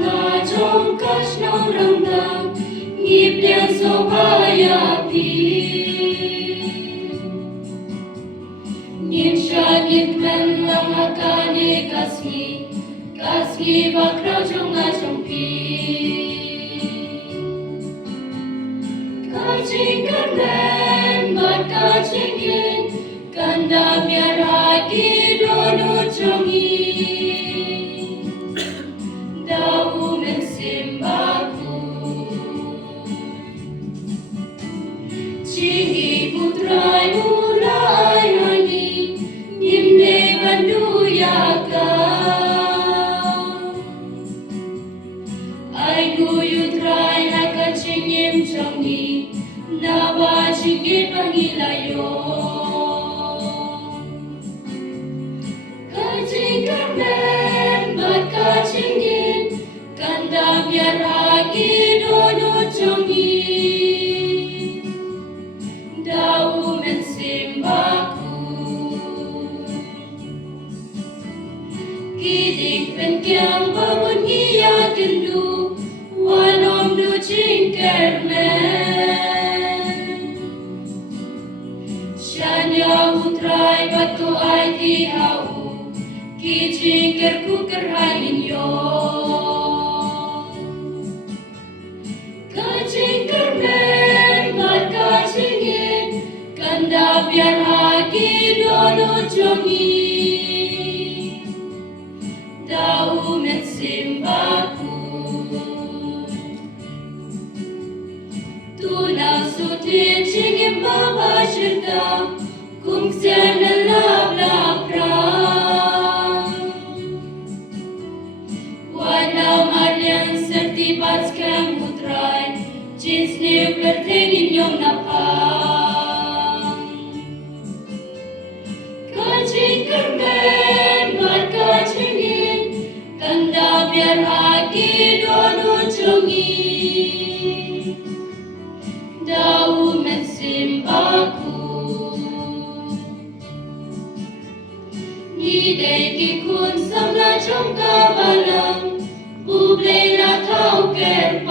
nga trong các nông rong đăng nhịp đen sâu baya pi nhìn cha nhìn men lang akane kasgi bakrao trong nga trong pi kaching kanen bat kaching yin kanda miara ki donu chongi Dau mensimbaku Chingi putrai mulai hani Nimde bandu yaga Ai guyu trai haka chingim chongi Nawa chingi pangilayo Kaching karmen bat kaching Kanda biar haki dono chongi Dau mensimbaku Kidik penkyang babun iya kendu Wanom du cingkermen Shanya utrai batu ai di hau Ki cingkerku kerhain yo Kaching karmen bat kaching yin Kanda biar haki dono chongi Dau mensimbaku Tunang sutin chingim baba cerita Kung sian lelap lapra Wanam alian serti batskam utrai Cisne pertengin yong napang Kaching karmen bat kaching yin Kanda biar haki dono chongi Dau mensimbaku Nidai kikun samla trong kabalang Bublay la tau kerpang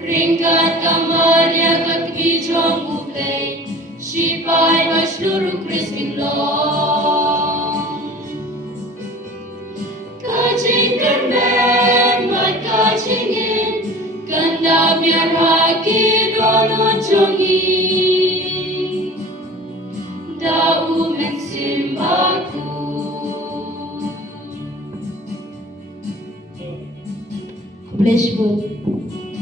Ringkat kamarya kakbi trong bublay Shipay ba seluruh Kristin long Kaching karmen bat kaching yin Kanda biar haki dono chongi Dau mensimbaku Bless po.